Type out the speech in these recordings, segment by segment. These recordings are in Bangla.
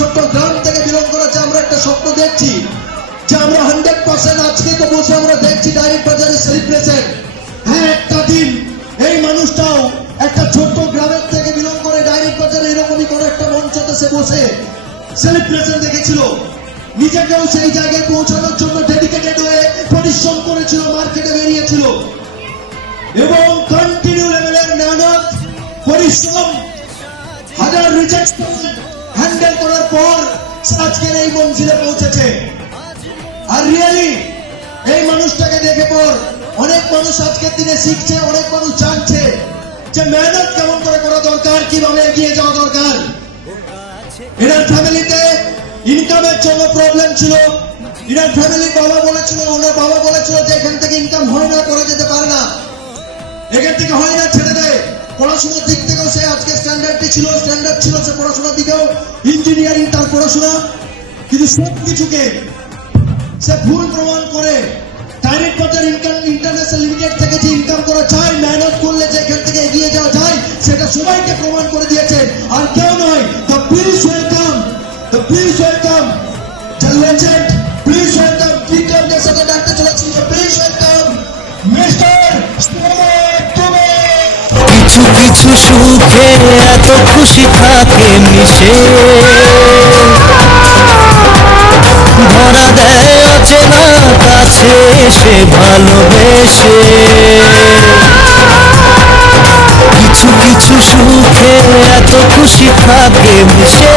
ছোট্ট গ্রাম থেকে বিলং করেছে। আমরা একটা স্বপ্ন দেখছি যে আমরা 100% আজকে তো বসে আমরা দেখছি ডাইরেক্ট বাজারের সেলিব্রেশন। হ্যাঁ, একটা দিন এই মানুষটাও একটা ছোট্ট গ্রামের থেকে বিলং করে ডাইরেক্ট বাজারে এরকমই করে একটা মঞ্চতে সে বসে সেলিব্রেশন দেখেছিল। নিজেকেও সেই জায়গায় পৌঁছানোর জন্য ডেডিকেটেড হয়ে পরিশ্রম করেছিল, মার্কেটে বেরিয়েছিল এবং কন্টিনিউ লেভেলের মেহনত পরিশ্রম হাজার রিজেকশন হ্যান্ডেল করার পর আজকের এই মঞ্জিলে পৌঁছেছে। আর রিয়েলি এই মানুষটাকে দেখে পর অনেক মানুষ আজকের দিনে শিখছে, অনেক মানুষ জানছে যে মেহনত কেমন করে করা দরকার, কিভাবে এগিয়ে যাওয়া দরকার। এনার ফ্যামিলিতে ইনকামের জন্য প্রবলেম ছিল। এনার ফ্যামিলির বাবা বলেছিল, ওনার বাবা বলেছিল যে এখান থেকে ইনকাম হয় না, করা যেতে পারে না, এখান থেকে হয় না, ছেড়ে দেয়। পড়াশোনার দিক থেকেও সে আজকে স্ট্যান্ডার্ড ছিল, সে পড়াশোনার দিকেও ইঞ্জিনিয়ারিং তার পড়াশোনা, কিন্তু সব কিছুকে সে ভুল প্রমাণ করে ডাইরেক্ট বাজার ইন্টারন্যাশনাল লিমিটেড থেকে যে ইনকাম করা যায়, মেহনত করলে যে এখান থেকে এগিয়ে যাওয়া যায়, সেটা সবাইকে প্রমাণ করে দিয়েছে। আর কেউ নয়, তো please welcome the legend, please welcome বিক্রমদের সাথে ডাকতে চলেছি, প্লিজ ওয়েলকাম মিস্টার কিছু কিছু সুখে এত খুশি থাকে মিশে, ধরা দেয় অচেনা কাছে সে ভালোবেসে। কিছু কিছু সুখে এত খুশি থাকে মিশে,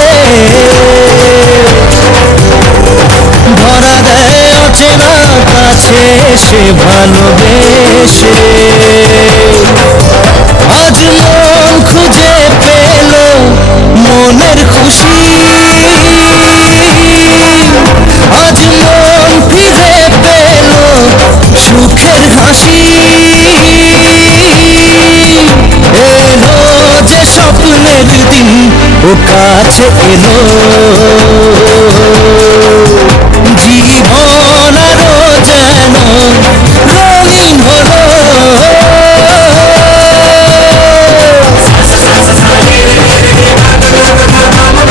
ধরা দেয় অচেনা কাছে সে ভালোবেসে। আজ মন খুঁজে পেল মনের খুশি, আজ মন ফিরে পেল সুখের হাসি। এলো যে স্বপ্নের দিন ও কাছে এলো,